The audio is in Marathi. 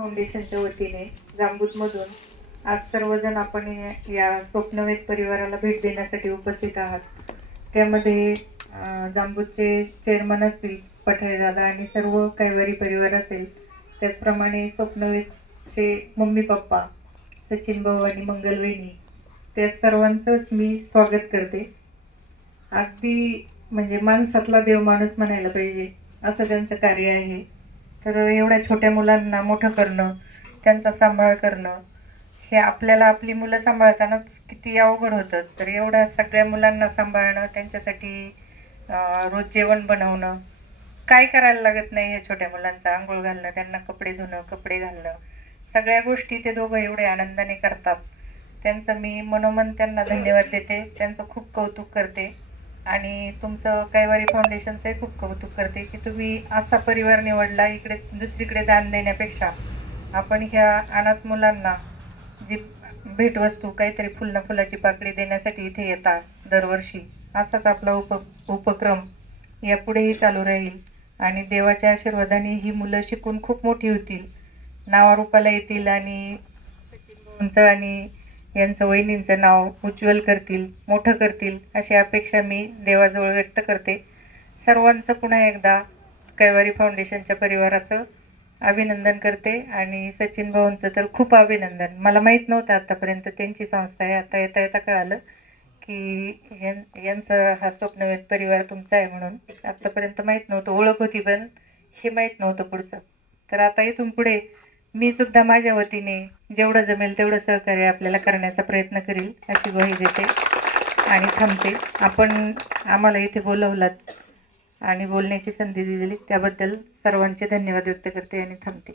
फाउंडेशनच्या वतीने जांबूतमधून आज सर्वजण आपण या स्वप्नवेद परिवाराला भेट देण्यासाठी उपस्थित आहात। त्यामध्ये जांबूतचे चेअरमन असतील पठाळेदादा आणि सर्व कैवारी परिवार असेल, त्याचप्रमाणे स्वप्नवेदचे मम्मी पप्पा सचिन भाऊ आणि मंगलवेणी, त्या सर्वांचंच मी स्वागत करते। अगदी म्हणजे माणसातला देव माणूस म्हणायला पाहिजे असं त्यांचं कार्य आहे। तर एवढ्या छोट्या मुलांना मोठं करणं, त्यांचा सांभाळ करणं, हे आपल्याला आपली मुलं सांभाळतानाच किती अवघड होतं। तर एवढ्या सगळ्या मुलांना सांभाळणं, त्यांच्यासाठी रोज जेवण बनवणं, काय करायला लागत नाही। या छोट्या मुलांचा आंघोळ घालणं, त्यांना कपडे धुणं, कपडे घालणं, सगळ्या गोष्टी ते दोघं एवढे आनंदाने करतात। त्यांचं मी मनोमन त्यांना धन्यवाद देते, त्यांचं खूप कौतुक करते आणि तुमचं कैवारी फाउंडेशनचंही खूप कौतुक करते की तुम्ही असा परिवार निवडला। इकडे दुसरीकडे दान देण्यापेक्षा आपण ह्या अनाथ मुलांना जी भेटवस्तू, काहीतरी फुलाची पाकळी देण्यासाठी इथे येतात दरवर्षी। असाच आपला उपक्रम यापुढेही चालू राहील आणि देवाच्या आशीर्वादाने ही मुलं शिकून खूप मोठी होतील, नावारूपाला येतील आणि सचिन आणि यांचं वहिनींचं नाव उज्ज्वल करतील, मोठं करतील अशी अपेक्षा मी देवाजवळ व्यक्त करते। सर्वांचं पुन्हा एकदा कैवारी फाउंडेशनच्या परिवाराचं अभिनंदन करते आणि सचिन भाऊंचं तर खूप अभिनंदन। मला माहीत नव्हतं आतापर्यंत त्यांची संस्था आहे, आता येता येता कळालं की यांचं हा स्वप्नवेद परिवार तुमचा आहे म्हणून। आतापर्यंत माहीत नव्हतं, ओळख होती पण हे माहीत नव्हतं पुढचं। तर आता इथून पुढे मी सुद्धा माझ्या वतीने जेवढं जमेल तेवढं सहकार्य आपल्याला करण्याचा प्रयत्न करील अशी ग्वाही देते आणि थांबते। आपण आम्हाला इथे बोलवलात आणि बोलण्याची संधी दिलेली त्याबद्दल सर्वांचे धन्यवाद व्यक्त करते आणि थांबते।